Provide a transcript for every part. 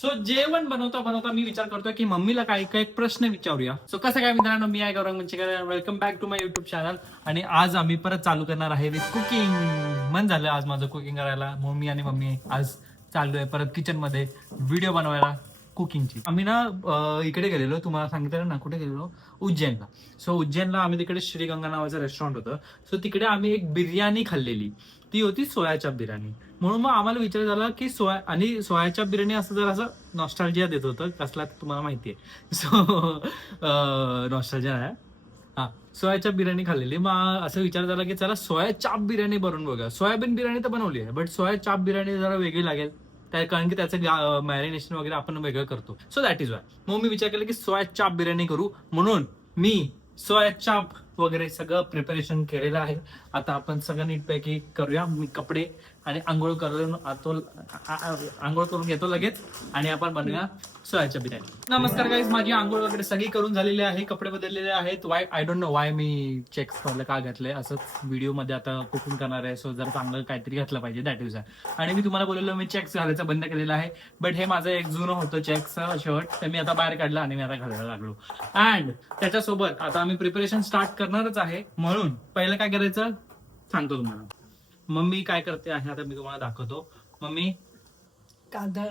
So जेवण बनवता बनवता मी विचार करतोय की मम्मीला काही काही प्रश्न विचारूया. सो कसं काय मित्रांनो, मी आहे Gaurang Manchekar, welcome back to my YouTube channel. आणि आज आम्ही परत चालू करणार आहे विथ कुकिंग. मन झालं आज माझं कुकिंग करायला, म्हणून मी आणि मम्मी आज चाललोय परत किचन मध्ये व्हिडिओ बनवायला कुकिंगची. आम्ही ना इकडे गेलेलो, तुम्हाला सांगितलं ना कुठे गेलेलो, उज्जैनला. सो उज्जैनला आम्ही तिकडे श्रीगंगा नावाचं रेस्टॉरंट होतं. सो तिकडे आम्ही एक बिर्याणी खाल्लेली, ती होती सोयाचाप बिर्याणी. म्हणून मग आम्हाला विचार झाला की सोयाचाप बिर्याणी असं जर असं नॉस्टॅल्जिया देत होतं, कसला तुम्हाला माहितीये. सो नॉस्टॅल्जिया आहे हा. सोयाचाप बिर्याणी खाल्लेली, मग असं विचार झाला की चला सोयाचाप बिर्याणी बनवून बघा. सोयाबीन बिर्याणी तर बनवली आहे, बट सोयाचाप बिर्याणी जरा वेगळी लागेल कारण की त्याचं मॅरिनेशन वगैरे आपण वेगळं करतो. सो दॅट इज वाय मग मी विचार केला की सोयाचाप बिर्याणी करू, म्हणून मी सोयाचाप वगैरे सगळं प्रिपरेशन केलेलं आहे. आता आपण सगळं नीटपैकी करूया. मी कपडे आणि आंघोळ करून आंघोळ करून घेतो लगेच आणि आपण बनवूया सोयाचाप बिर्याणी. नमस्कार गाईज, माझी आंघोळ वगैरे सगळी करून झालेली आहे, कपडे बदललेले आहेत. Why I don't know why मी चेक्स का घातले. असंच व्हिडिओ मध्ये आता कुकिंग करणार आहे, सो जर चांगलं काहीतरी घातलं पाहिजे, दॅट इज आणि मी तुम्हाला बोललेलो मी चेक्स घालायचं बंद केलेलं आहे. बट हे माझं एक जुनं होतं चेक्सचं शर्ट, ते मी आता बाहेर काढलं आणि मी आता घालायला लागलो. अँड त्याच्यासोबत आता आम्ही प्रिपरेशन स्टार्ट करणारच आहे, म्हणून पहिलं काय करायचं सांगतो तुम्हाला. मम्मी काय करते आहे आता मी तुम्हाला दाखवतो. मम्मी कांदा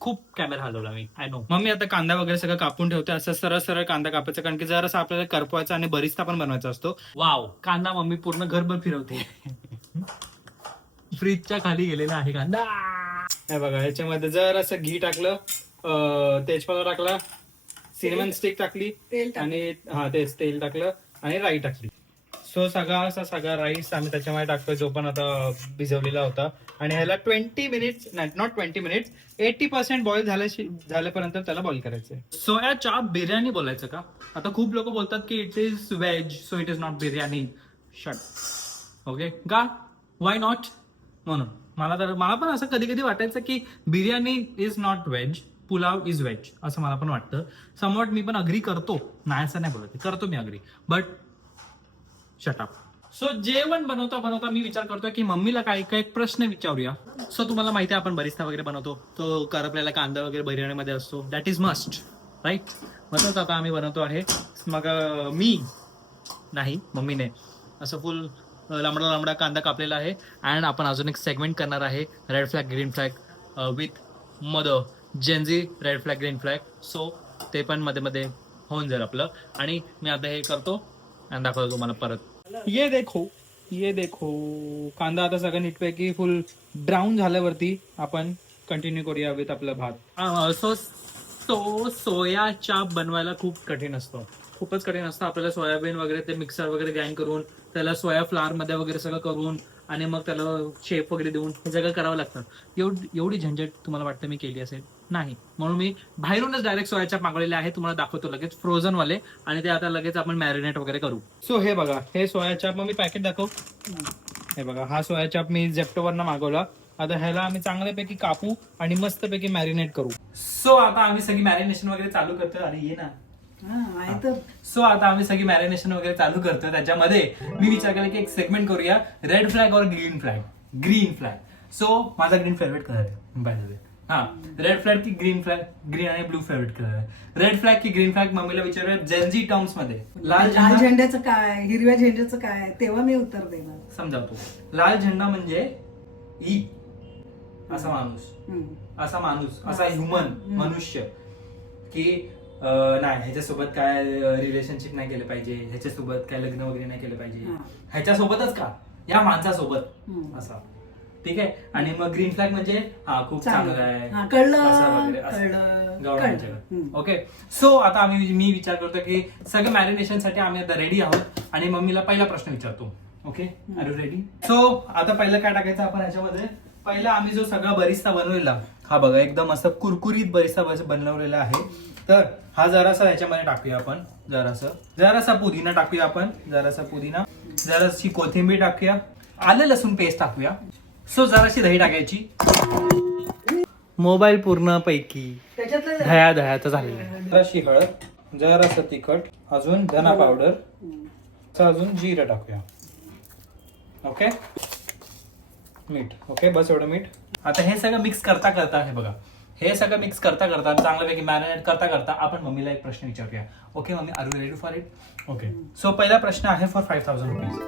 खूप कॅमेरा हलवला मी, आय नो. मम्मी आता कांदा वगैरे सगळं कापून ठेवते, असं सरळ सरळ कांदा कापायचा, कारण की जरासा आपल्याला करपवायचा आणि बरिस्ता पण बनवायचा असतो. वाव, कांदा मम्मी पूर्ण घरभर फिरवते. फ्रीजच्या खाली गेलेला आहे कांदा. हे बघा, याच्यामध्ये जरासं घी टाकलं, तेजपत्ता टाकला, सिनेमन स्टिक टाकली तेल आणि तेच तेल टाकलं आणि राई टाकली. सो सगळा राईस आम्ही त्याच्यामध्ये टाकतोय, जो पण आता भिजवलेला होता. आणि ह्याला 20 मिनिट्स नॉट 20 मिनिट्स 80% बॉईल झाल्यापर्यंत त्याला बॉईल करायचं. सोया चाप बिर्याणी बोलायचं का? आता खूप लोक बोलतात की it is veg, so it is not biryani. Shut. Okay का? Why not? म्हणून मला पण असं कधी कधी वाटायचं की biryani is not veg, pulao is veg, असं मला पण वाटतं. समवॉट मी पण अग्री करतो, नाही असं नाही बोलत, करतो मी अग्री, बट शटअप. सो जेवण बनवता बनवता मी विचार करतोय की मम्मीला काही काही प्रश्न विचारूया. सो तुम्हाला माहिती आहे आपण बरिस्ता वगैरे बनवतो, तो करपलेला कांदा वगैरे बिर्याणीमध्ये असतो, दॅट इज मस्ट, राईट. म्हणूनच आता आम्ही बनवतो आहे. मग मी नाही, मम्मीने असं फुल लांबडा लांबडा कांदा कापलेला आहे. अँड आपण अजून एक सेगमेंट करणार आहे, red flag green flag with mother Gen Z red flag green flag. So ते पण मध्ये मध्ये होऊन जाईल आपलं. आणि मी आता हे करतो आणि दाखवतो तुम्हाला परत. ये देखो कांदा आता सगळं नीटपैकी फुल ब्राऊन झाल्यावरती आपण कंटिन्यू करूया विथ आपलं भात. सो सोया चाप बनवायला खूप कठीण असतं, खूपच कठीण असतं. आपल्याला सोयाबीन वगैरे ते मिक्सर वगैरे ग्राइंड करून त्याला सोया फ्लावर मध्ये वगैरे सगळं करून आणि मग त्याला शेप वगैरे देऊन हे सगळं करावं लागतं. एवढी झंझट तुम्हाला वाटतं मी केली असेल? नाही. म्हणून मी बाहेरूनच डायरेक्ट सोया चाप मागवलेले आहे, तुम्हाला दाखवतो लगेच, फ्रोझन वाले. आणि ते आता लगेच आपण मॅरिनेट वगैरे करू. सो हे बघा, हे सोया चाप, मग मी पॅकेट दाखव. हे बघा, हा सोया चाप मी झेप्टोवरनं मागवला. आता ह्याला आम्ही चांगल्यापैकी कापू आणि मस्तपैकी मॅरिनेट करू. सो आता आम्ही सगळी मॅरिनेशन वगैरे चालू करतो. अरे ये ना. सो आता आम्ही सगळी मॅरिनेशन वगैरे चालू करतो. त्याच्यामध्ये मी विचार केला की एक सेगमेंट करूया, रेड फ्लॅग और green flag. Green flag. So माझा ग्रीन फेवरेट कलर आहे, बाय द वे. हा, रेड फ्लॅग की ग्रीन फ्लॅग? ग्रीन आणि ब्लू फेवरेट कलर आहे. रेड फ्लॅग की ग्रीन फ्लॅग मम्मीला विचारूया जेनझी टर्म्स मध्ये. लाल झेंड्याचं काय, हिरव्या झेंड्याचं काय, तेव्हा मी उत्तर देणार. समजावतो. लाल झेंडा म्हणजे ई, असा माणूस, असा ह्युमन, मनुष्य, की नाही ह्याच्यासोबत काय रिलेशनशिप नाही केलं पाहिजे, ह्याच्यासोबत काय लग्न वगैरे नाही केलं पाहिजे, ह्याच्यासोबतच का, या माणसासोबत, असा. ठीक आहे. आणि मग ग्रीन फ्लॅग म्हणजे हा खूप चांगला आहे, ओके. सो आता मी विचार करतो की सगळं मॅरिनेशन साठी आम्ही आता रेडी आहोत. आणि मम्मीला पहिला प्रश्न विचारतो. Okay, are you ready? So आता पहिलं काय टाकायचं आपण ह्याच्यामध्ये? पहिला आम्ही जो सगळा बरिस्ता बनवलेला, हा बघा एकदम असं कुरकुरीत बरिस्ता बनवलेला आहे. तर हा जरासा ह्याच्यामध्ये टाकूया आपण, जरासा पुदिना टाकूया आपण, जराशी कोथिंबीर टाकूया, आलं लसूण पेस्ट टाकूया. सो जराशी दही टाकायची. मोबाईल पूर्ण पैकी दह्याचं झालेलं आहे. जराशी हळद, जरासं तिखट, अजून धना पावडर, अजून जिरं टाकूया. ओके, मीठ. ओके, बस एवढं मीठ. आता हे सगळं मिक्स करता हे बघा, हे सगळं मिक्स करता करता चांगल्यापैकी मॅरिनेट करता करता आपण मम्मीला एक प्रश्न विचारूया. Okay mummy, are you ready for it? Okay, so पहिला प्रश्न आहे फॉर 5,000 रुपीज.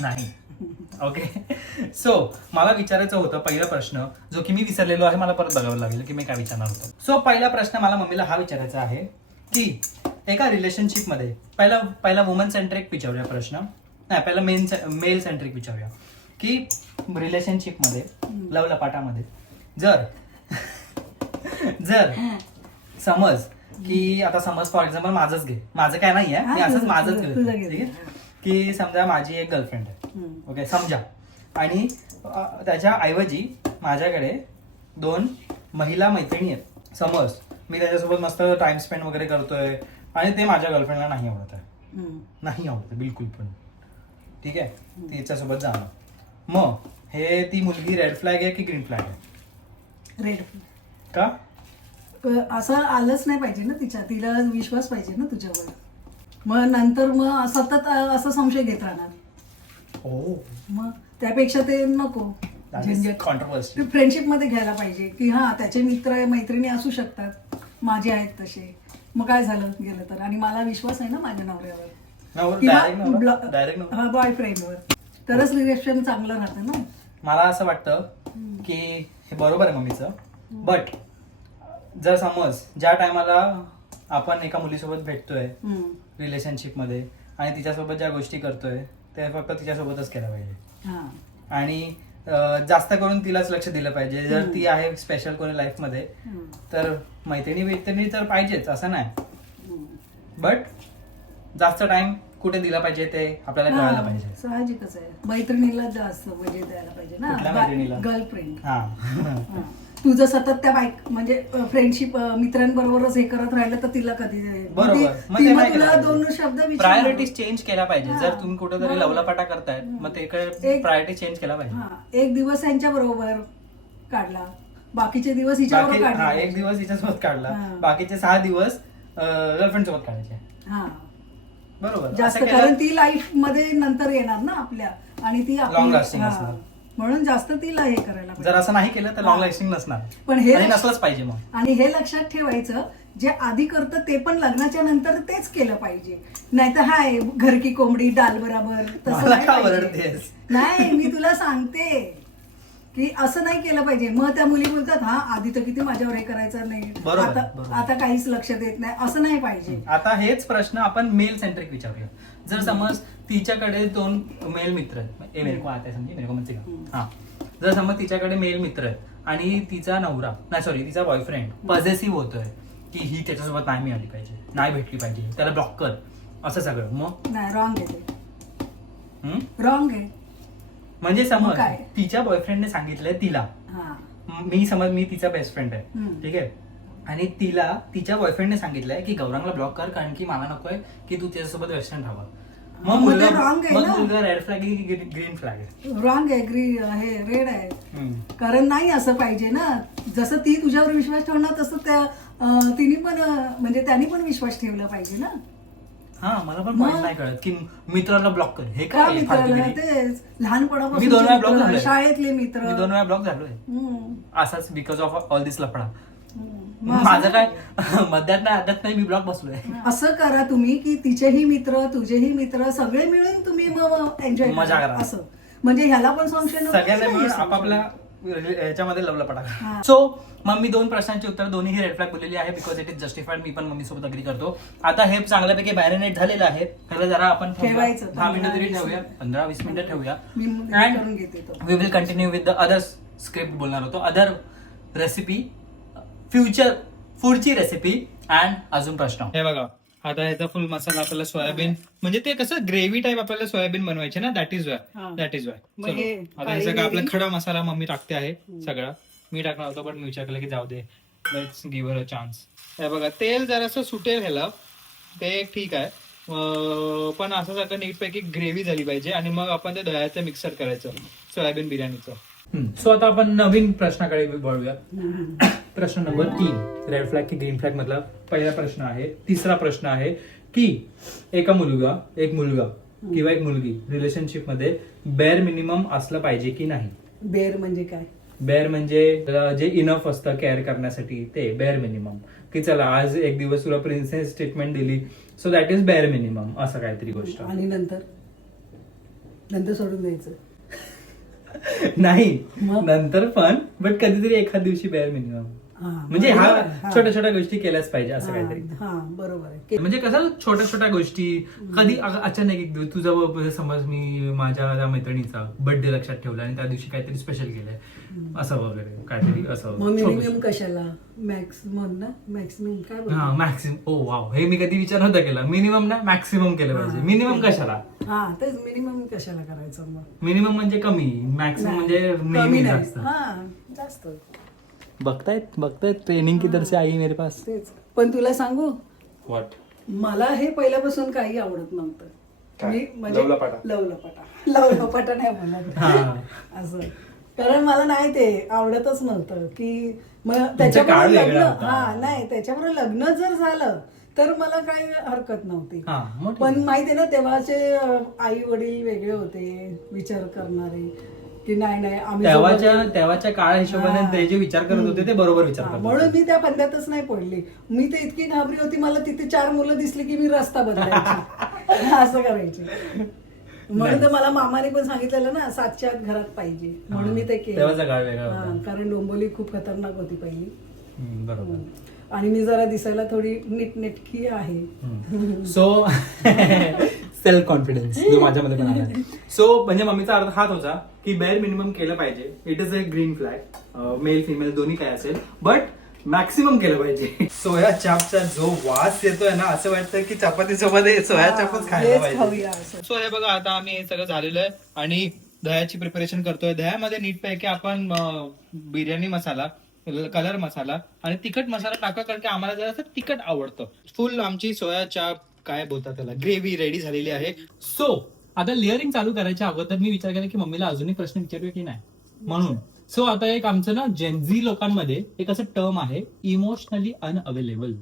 नाही. ओके, सो मला विचारायचं होतं पहिला प्रश्न जो की मी विसरलेलो आहे, मला परत बघावं लागेल की मी काय विचारणार होतो. सो पहिला प्रश्न मला मम्मीला हा विचारायचा आहे की एका रिलेशनशिप मध्ये पहिला वुमन सेंट्रिक विचारूया प्रश्न, नाही पहिला मेल सेंट्रिक विचारूया की रिलेशनशिप मध्ये लवलपाटामध्ये जर समज की आता समज फॉर एक्झाम्पल माझंच घे, माझं काय नाही आहे, मी असंच माझंच घेतो, ठीक आहे, की समजा माझी एक गर्लफ्रेंड आहे, ओके समजा, आणि त्याच्या ऐवजी माझ्याकडे 2 महिला मैत्रिणी आहेत. समज मी त्याच्यासोबत मस्त टाइम स्पेंड वगैरे करतोय आणि ते माझ्या गर्लफ्रेंडला नाही आवडत आहे, नाही आवडत बिलकुल पण, ठीक आहे, तिच्यासोबत जाणं. मग हे ती मुलगी रेड फ्लॅग आहे की ग्रीन फ्लॅग आहे? रेड. का? असं आलंच नाही पाहिजे ना तिला विश्वास पाहिजे ना तुझ्यावर. मग नंतर मग सतत असं संशय घेत राहणार. हो, मग त्यापेक्षा ते नको. कॉन्ट्रोवर्सी. फ्रेंडशिप मध्ये घ्यायला पाहिजे की हा त्याचे मित्र मैत्रिणी असू शकतात, माझे आहेत तसे. मग काय झालं गेलं तर, आणि मला विश्वास आहे ना माझ्या नवऱ्यावर किंवा बॉयफ्रेंडवर, तरच रिलेशन चांगलं राहतं ना. मला असं वाटतं की हे बरोबर आहे मम्मीचं, बट जर समज ज्या टायमाला आपण एका मुलीसोबत भेटतोय रिलेशनशिप मध्ये आणि तिच्यासोबत ज्या गोष्टी करतोय ते फक्त तिच्यासोबतच केल्या पाहिजे, आणि जास्त करून तिलाच लक्ष दिलं पाहिजे. जर ती आहे स्पेशल कोणी लाईफ मध्ये तर मैत्रिणी तर पाहिजेच असं नाही, बट जास्त टाइम कुठे दिला पाहिजे ते आपल्याला कळायला पाहिजे. साहजिकच आहे, मैत्रिणीला जास्त म्हणजे द्यायला पाहिजे ना, गर्लफ्रेंड. तुझं सतत त्या म्हणजे फ्रेंडशिप मित्रांबरोबरच हे करत राहिलं तर तिला कधी बरोबर तुला 2 शब्द प्रायोरिटीज चेंज केला पाहिजे. जर तुम्ही कुठेतरी लवलापाटा करताय मग ते प्रायोरिटी चेंज केला पाहिजे. एक दिवस यांच्या बरोबर काढला, बाकीचे दिवस हिच्याबरोबर काढला, एक दिवस हिच्यासोबत काढला, बाकीचे 6 दिवस गर्लफ्रेंड सोबत काढायचे. बरोबर, जास्त, कारण ती लाईफ मध्ये नंतर येणार ना आपल्या, आणि ती लॉंग लास्टिंग असणार, म्हणून जास्त तिला हे करायला पाहिजे. जर असं नाही केलं तर लॉंग लास्टिंग नसणार, पण हे नसलंच पाहिजे. मग आणि हे लक्षात ठेवायचं, जे आधी करतं ते पण लग्नाच्या नंतर तेच केलं पाहिजे. नाहीतर हाय घर की कोंबडी डाल बराबर तसं नाही. मी तुला सांगते की असं नाही केलं पाहिजे. मग त्या मुली बोलतात हा आधी तर किती माझ्यावर हे करायचं नाही, आता काहीच लक्ष देत नाही, असं नाही पाहिजे. आता हेच प्रश्न आपण मेल सेंट्रिक विचारूया. जर समज तिच्याकडे 2 मेल मित्र आहेत, जर समज तिच्याकडे मेल मित्र आहेत आणि तिचा नवरा तिचा बॉयफ्रेंड पॉझेसिव्ह होतोय की ही त्याच्यासोबत नाही मिळाली पाहिजे, नाही भेटली पाहिजे, त्याला ब्लॉक कर, असं सगळं, मग नाही, रॉंग आहे, रॉंग आहे. म्हणजे समज तिच्या बॉयफ्रेंडने सांगितलंय तिला, मी तिचा बेस्ट फ्रेंड आहे, ठीक आहे, आणि तिला तिच्या बॉयफ्रेंडने सांगितलंय की गौरांगला ब्लॉक कर कारण की मला नकोय की तू त्याच्यासोबत वेस्टर्न राहावं. मग मुलगा रेड फ्लॅग की ग्रीन फ्लॅग आहे? रॉंग आहे, हे रेड आहे. कारण नाही असं पाहिजे ना. जसं ती तुझ्यावर विश्वास ठेवणार तसं तिने पण म्हणजे त्यांनी पण विश्वास ठेवला पाहिजे ना. मला पण पॉइंट नाही कळत की मित्राला ब्लॉक कर, हे काय तेच लहानपणापासून शाळेतले मित्र, मी 2 वेळा ब्लॉक झालोय असाच बिकॉज ऑफ ऑल दिस लफडा. माझं काय मध्यात नाही मी ब्लॉक बसलोय. असं करा तुम्ही की तिचेही मित्र तुझेही मित्र सगळे मिळून तुम्ही एन्जॉय मजा करा, असं म्हणजे ह्याला पण संशय सगळ्यांना मिळून आपापल्या याच्यामध्ये पडा. सो मग मी 2 प्रश्नांची उत्तर दोन्ही रेड फ्लॅग बोललेली आहे बिकॉज इट इज जस्टिफाईड. मी पण मम्मी सोबत अग्री करतो. आता हे चांगल्यापैकी मॅरिनेट झालेलं आहे, त्याला जरा आपण 10 मिनिटं तरी ठेवूया, 15-20 मिनिटं ठेवूया, and we will continue with the other script. बोलणार होतो अदर रेसिपी, फ्युचर फूडची रेसिपी अँड अजून प्रश्न. हे बघा, आता ह्याचा फुल मसाला आपल्याला सोयाबीन, म्हणजे ते कसं ग्रेव्ही टाईप आपल्याला सोयाबीन बनवायचे ना, दॅट इज वाय. आता हे सगळं आपला खडा मसाला मम्मी टाकते आहे सगळा. मी टाकणार होतो पण मी विचार केला की जाऊ दे, लेट्स गिव्ह अ चान्स. हे बघा, तेल जरासं सुटेल ह्याला, ते ठीक आहे, पण असं सगळं नीटपैकी ग्रेव्ही झाली पाहिजे आणि मग आपण ते दह्याचं मिक्सर करायचं सोयाबीन बिर्याणीचं. सो आता आपण नवीन प्रश्नाकडे वळूया. प्रश्न नंबर 3, रेड फ्लॅग की ग्रीन फ्लॅग मधला पहिला प्रश्न आहे. तिसरा प्रश्न आहे की एक मुलगा किंवा एक मुलगी रिलेशनशिप मध्ये बेअर मिनिमम असलं पाहिजे की नाही? बेअर म्हणजे काय? बेअर म्हणजे जे इनफ असतं केअर करण्यासाठी ते बेअर मिनिमम, की चला आज एक दिवस तुला प्रिन्सेस ट्रीटमेंट दिली, so that is bare minimum, असं काहीतरी गोष्ट. आणि नंतर सोडून द्यायचं नाही, मग? नंतर पण बट कधीतरी एखाद दिवशी बेअर मिनिमम, म्हणजे छोट्या छोट्या गोष्टी केल्याच पाहिजे असं काहीतरी. हा बरोबर आहे. म्हणजे कसं छोट्या छोट्या गोष्टी कधी अचानक एक दिवस तुझं समज मी माझ्या त्या मैत्रिणीचा बर्थडे लक्षात ठेवला आणि त्या दिवशी काहीतरी स्पेशल केलंय असं वगैरे काहीतरी असं. मग मिनिमम कशाला, मॅक्सिमम काय बोलतो? हा मॅक्सिमम. ओ वाव, हे मी कधी विचार नव्हता केला. मिनिमम ना मॅक्सिमम केलं पाहिजे. मिनिमम कशाला? हा तेच, मिनिमम कशाला करायचं मग? मिनिमम म्हणजे कमी, मॅक्सिमम म्हणजे कमी नेहमी नाही. जास्त. हा जास्त. बघतायत ट्रेनिंग किधर से आई मेरे पास. तेच. पण तुला सांगू, व्हॉट? मला हे पहिल्यापासून काही आवडत नव्हतं. काय? मी म्हणजे लवलपाटा नाही बोलत हा. असं, कारण मला नाही ते आवडतच नव्हतं की मग काळ त्याच्याबरोबर लग्न, वेगळा होता. हा नाही त्याच्याबरोबर लग्न जर झालं तर मला काही हरकत नव्हती. हा, मग ठीक. पण माहितीये ना तेव्हाचे आई वडील वेगळे होते, विचार करणारे की नाही आम्ही तेव्हाच्या काळा हिशोबाने ते जे विचार करत होते ते बरोबर विचार करत म्हणून होते. मी त्या फंद्यातच नाही पडली. मी तर इतकी घाबरी होती, मला तिथे 4 मुलं दिसली की मी रस्ता बदलायची असं करायची. म्हणून तर मला मामाने पण सांगितलेलं ना 7च्या आत घरात पाहिजे, म्हणून मी ते केलं. तेव्हाचा काळ वेगळा हा, होता. कारण डोंबिवली खूप खतरनाक होती पहिली. बरोबर. आणि मी जरा दिसायला थोडी नीटनेटकी आहे. सो सेल्फ कॉन्फिडन्स जो माझ्यामध्ये पण आला. सो म्हणजे मम्मीचा अर्थ हाच होता की बेअर मिनिमम केलं पाहिजे. It is a green flag, male female दोन्ही काय असेल, बट मॅक्सिमम केलं पाहिजे. सोया चापचा जो वास येतोय ना, असं वाटतं की चपाती सोबत सोया चापच खायला हेच पाहिजे. खाऊया असं. सो हे बघा, आता आम्ही हे सगळं झालेलं आहे आणि दह्याची प्रिपरेशन करतोय. दह्यामध्ये नीटपैकी आपण बिर्याणी मसाला, कलर मसाला आणि तिखट मसाला टाका, कारण की आम्हाला जरा तिखट आवडतं. फुल आमची सोया चाप काय बोलतात त्याला, ग्रेव्ही रेडी झालेली आहे. सो आता लेअरिंग चालू करायच्या अगोदर मी विचार केला की मम्मीला अजूनही प्रश्न विचारूया की नाही, म्हणून. सो आता एक आमचं ना जेनझी लोकांमध्ये एक असं टर्म आहे, इमोशनली अनअवेलेबल.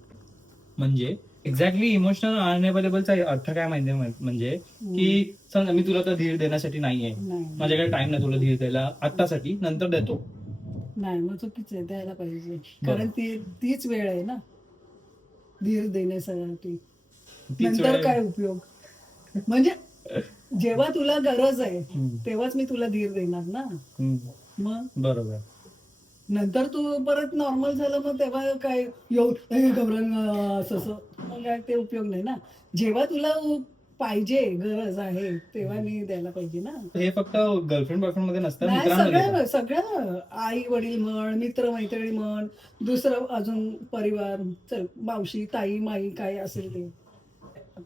म्हणजे एक्झॅक्टली इमोशनल अनअवेलेबलचा अर्थ काय माहिती म्हणजे की समजा मी तुला तर धीर देण्यासाठी नाहीये, माझ्याकडे टाइम नाही तुला धीर द्यायला आत्तासाठी, नंतर देतो. नाही, मग चुकीच आहे, द्यायला पाहिजे. कारण तीच वेळ आहे ना धीर देण्यासाठी. नंतर काय उपयोग? म्हणजे जेव्हा तुला गरज आहे तेव्हाच मी तुला धीर देणार ना. मग बरोबर. नंतर तू परत नॉर्मल झालं, मग तेव्हा काय येऊन घबरण असं, मग काय ते उपयोग नाही ना. जेव्हा तुला पाहिजे, गरज आहे, तेव्हा मी द्यायला पाहिजे ना. हे फक्त गर्लफ्रेंड बॉयफ्रेंड मध्ये नसतं, सगळ्या आई वडील म्हण, मित्र मैत्रिणी म्हण, दुसरं अजून परिवार, चल मावशी ताई माई काय असेल ते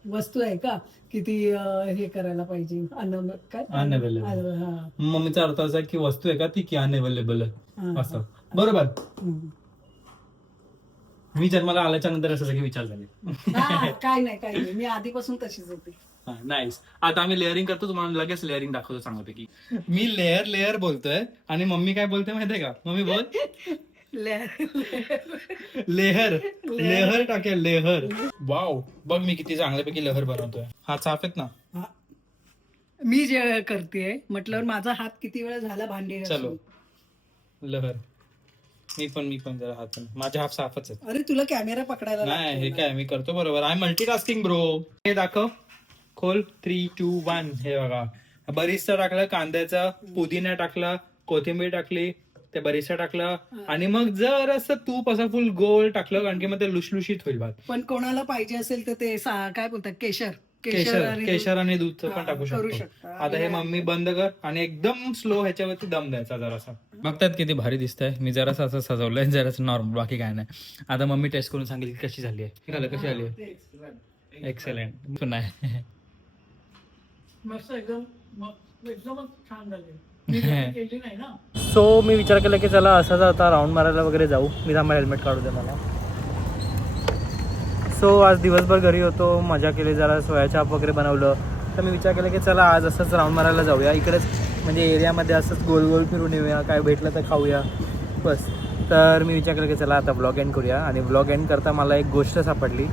वस्तू आहे का की ती हे करायला पाहिजे. अनअवेलेबल. मम्मीचा अर्थ असा की वस्तू आहे का ती की अनअवेलेबल असं. बरोबर. मी जन्माला आल्याच्या नंतर असं सगळे विचार झाले. काय नाही, मी आधीपासून तशीच होती. नाईस. आता आम्ही लेअरिंग करतो, तुम्हाला लगेच लेअरिंग दाखवतो चांगल्यापैकी. मी लेअर बोलतोय आणि मम्मी काय बोलते माहितीये का? मम्मी बोल लेहर टाकेल, लेहर. वाव, बघ मी किती चांगल्यापैकी लहर बनवतोय. हा चाफ आहेत ना. मी जे करते म्हटल्यावर माझा हात किती वेळा झाला भांडी. चलो लहर. मी पण जरा हात, माझे हात साफच आहेत. अरे तुला कॅमेरा पकडायला नाही, हे काय मी करतो बरोबर. I multitasking bro. हे दाखव, खोल. 3, 2, 1. हे बघा, बरिस्ता टाकलं, कांद्याचा पुदिना टाकला, कोथिंबीर टाकली, ते बरिस्ता टाकलं आणि मग जर असं तूप असं फुल गोल टाकलं, कारण की मग ते लुसलुशीत होईल भात. पण कोणाला पाहिजे असेल तर ते काय बोलतात, केशर आणि दूध पण टाकू शकतो. आता हे मम्मी बंद कर आणि एकदम स्लो ह्याच्यावरती दम द्यायचा जरासा. बघतात किती भारी दिसतंय. मी जरासा असं सजवलंय, जरासं नॉर्मल, बाकी काय नाही. आता मम्मी टेस्ट करून सांगेल कशी झाली आहे. कशी झाली आहे? एक्सलेंट. नाही मस्त, एकदमच छान झाली. सो मी विचार केला की चला असाच आता राऊंड मारायला वगैरे जाऊ. मी थांबा, हेल्मेट काढू दे मला. सो आज दिवसभर घरी होतो, मजा केली, जरा सोया चाप वगैरे बनवलं. तर मी विचार केला की चला आज असंच राऊंड मारायला जाऊया, इकडेच म्हणजे एरियामध्ये असंच गोल गोल फिरून येऊया, काय भेटलं तर खाऊया बस. तर मी विचार केला की चला आता ब्लॉग एंड करूया. आणि ब्लॉग एंड करता मला एक गोष्ट सापडली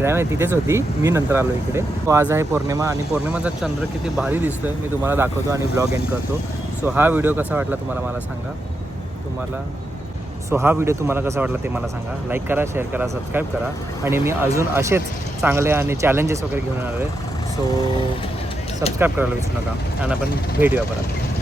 नाही, तिथेच होती, मी नंतर आलो इकडे. तो आज आहे पौर्णिमा आणि पौर्णिमाचा चंद्र किती भारी दिसतोय मी तुम्हाला दाखवतो आणि ब्लॉग एंड करतो. सो हा व्हिडिओ कसा वाटला तुम्हाला मला सांगा. तुम्हाला. सो हा व्हिडिओ तुम्हाला कसा वाटला ते मला सांगा. लाईक करा, शेअर करा, सबस्क्राईब करा. आणि मी अजून असेच चांगले आणि चॅलेंजेस वगैरे घेऊन येणार आहे. सो सबस्क्राईब करायला विसरू नका आणि आपण भेटूया परत.